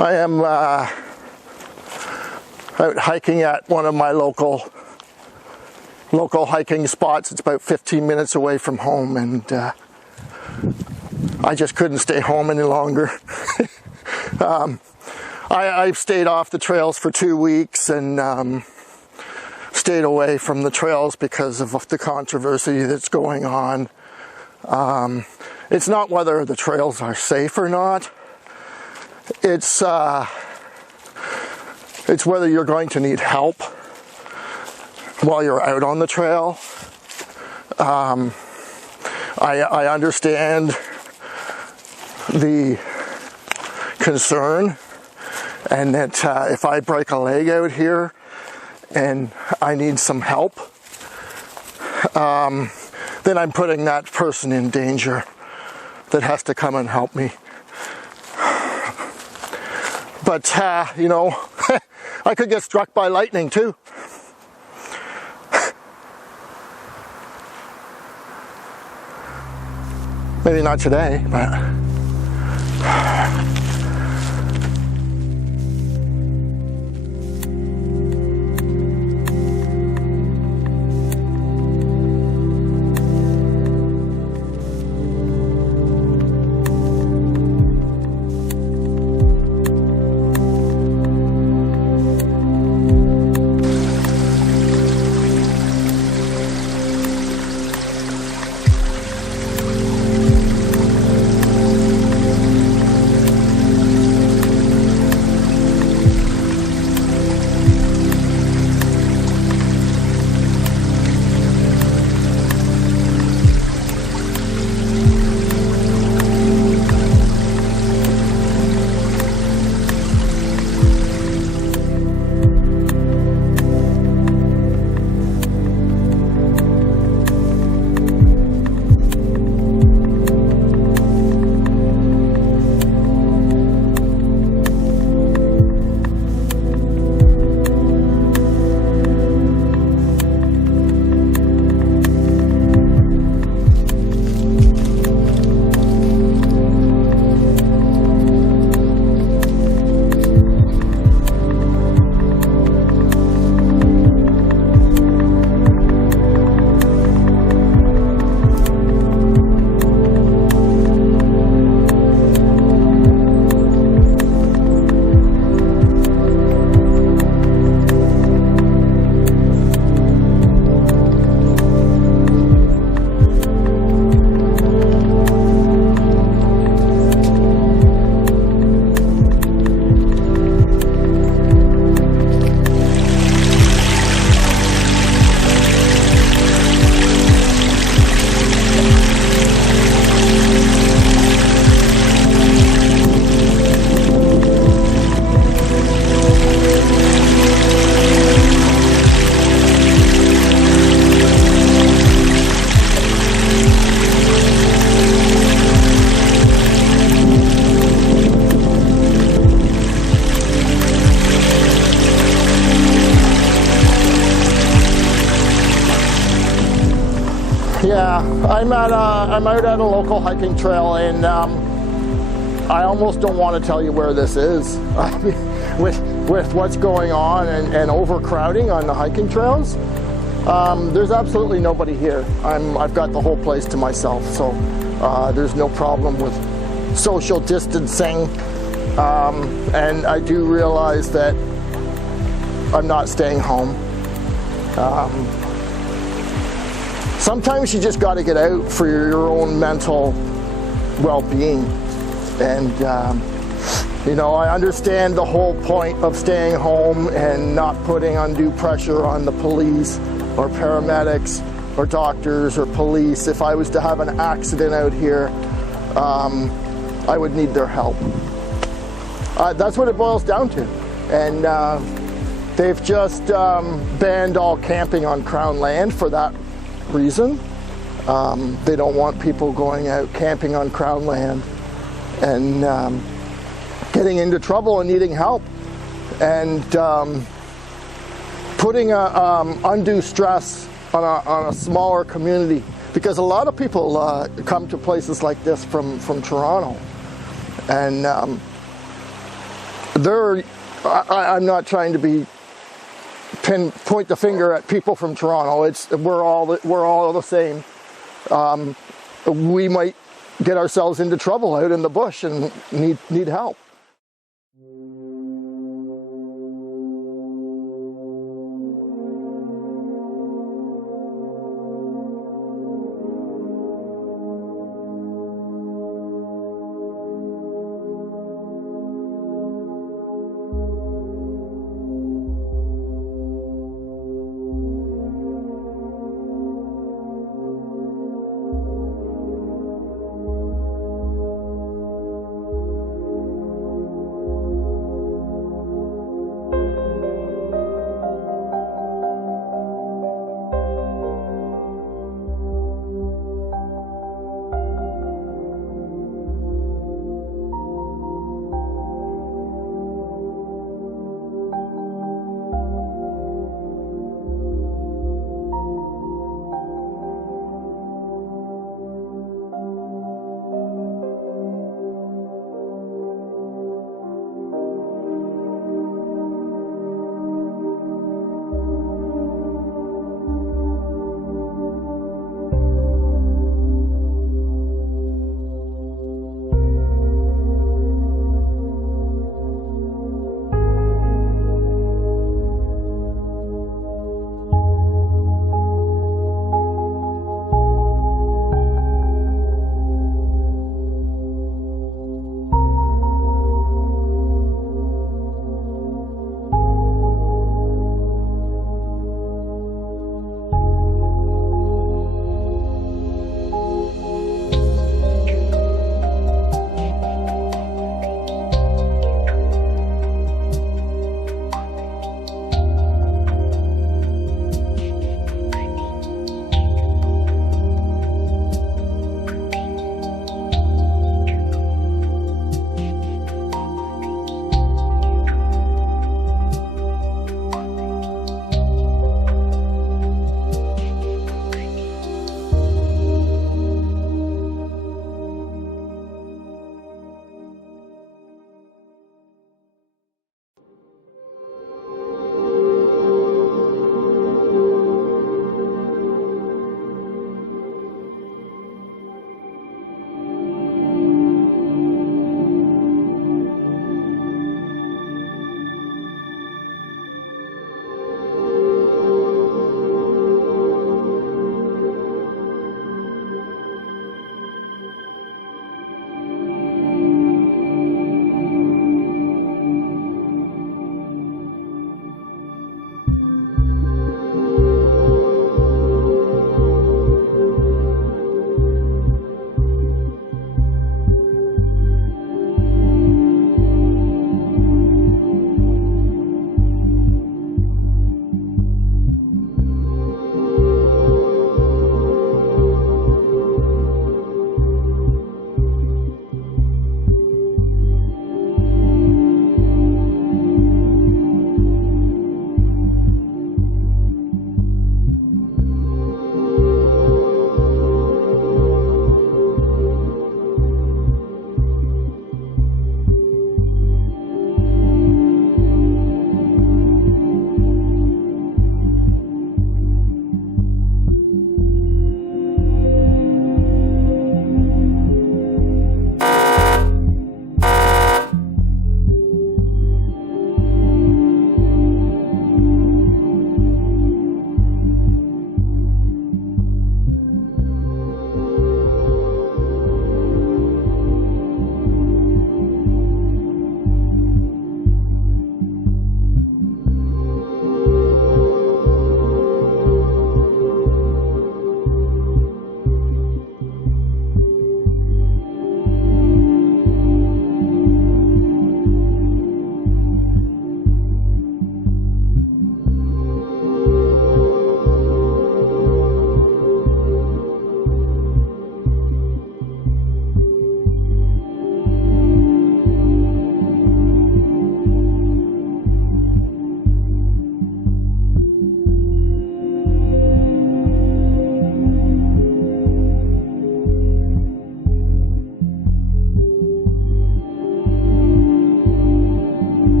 I am out hiking at one of my local hiking spots. It's about 15 minutes away from home, and I just couldn't stay home any longer. I've stayed off the trails for 2 weeks and stayed away from the trails because of the controversy that's going on. It's not whether the trails are safe or not. It's whether you're going to need help while you're out on the trail. I understand the concern, and that if I break a leg out here and I need some help, then I'm putting that person in danger that has to come and help me. But, you know, I could get struck by lightning too. Maybe not today, but... Yeah, I'm out at a local hiking trail, and I almost don't want to tell you where this is. I mean, with what's going on and overcrowding on the hiking trails, there's absolutely nobody here. I've got the whole place to myself, so there's no problem with social distancing, and I do realize that I'm not staying home. Sometimes you just got to get out for your own mental well-being, and you know, I understand the whole point of staying home and not putting undue pressure on the police or paramedics or doctors or police. If I was to have an accident out here, I would need their help. That's what it boils down to. And they've just banned all camping on Crown land for that reason. They don't want people going out camping on Crown land and getting into trouble and needing help, and putting undue stress on a smaller community, because a lot of people come to places like this from Toronto, and I'm not trying to point the finger at people from Toronto. We're all the same. We might get ourselves into trouble out in the bush and need help.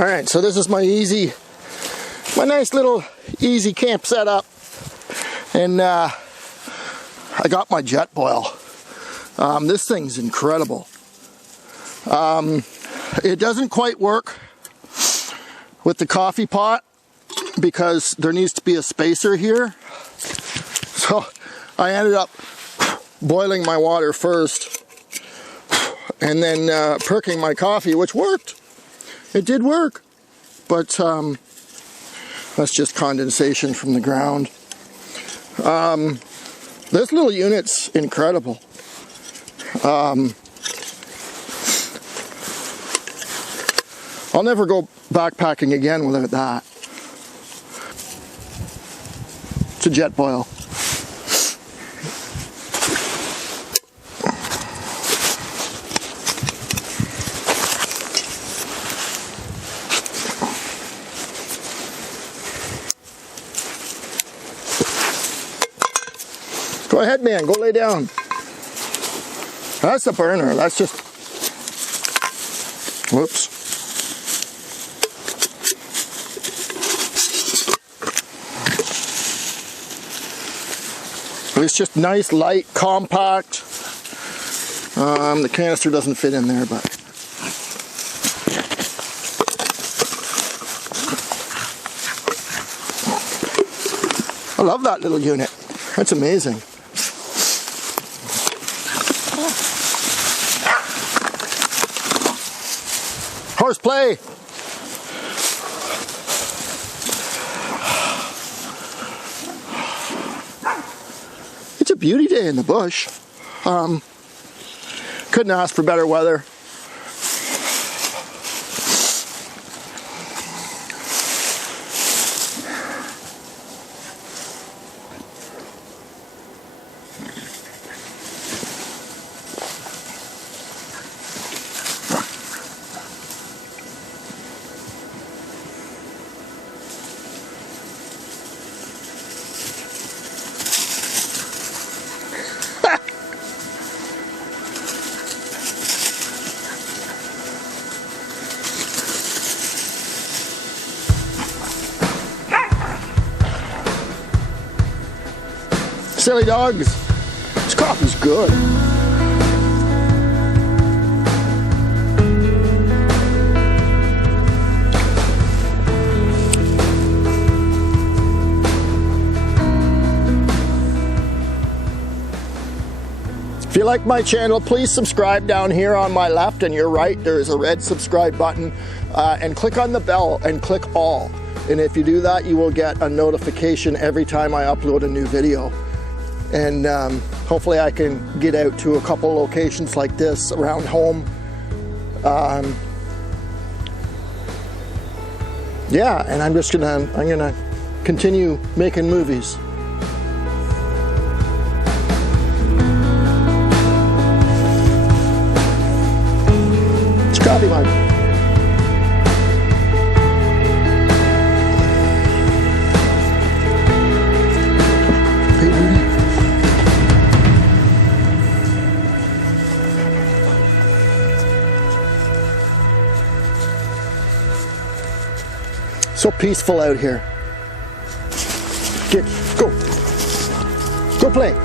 All right, so this is my nice little easy camp setup, and I got my Jetboil. This thing's incredible. It doesn't quite work with the coffee pot because there needs to be a spacer here. So I ended up boiling my water first and then perking my coffee, which worked. It did work, but that's just condensation from the ground. This little unit's incredible. I'll never go backpacking again without that. It's a Jetboil. Go ahead, man, go lay down. That's a burner, that's just, whoops. It's just nice, light, compact. The canister doesn't fit in there, but I love that little unit. That's amazing. Horseplay. It's a beauty day in the bush. Couldn't ask for better weather. Silly dogs. This coffee's good. If you like my channel, please subscribe down here on my left, and your right there is a red subscribe button, and click on the bell and click all. And if you do that, you will get a notification every time I upload a new video. And hopefully I can get out to a couple locations like this around home. Yeah, and I'm gonna continue making movies. It's coffee mug. So peaceful out here. Go play.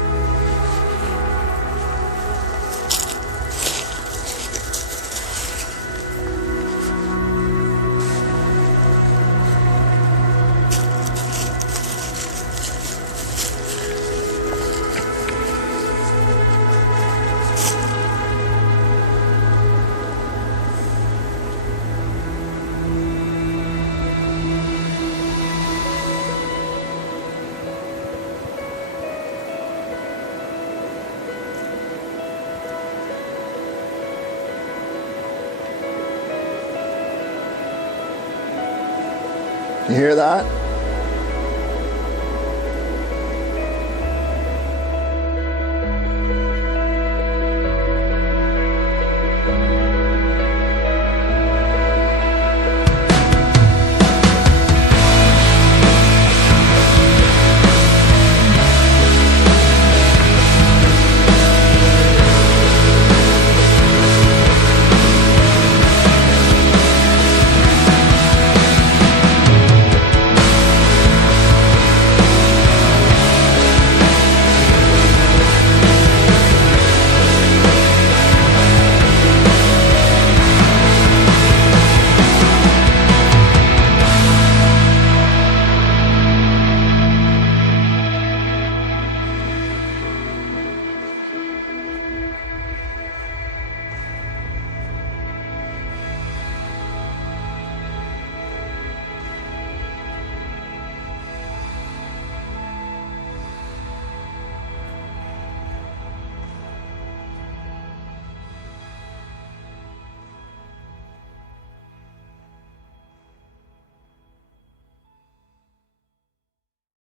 You hear that?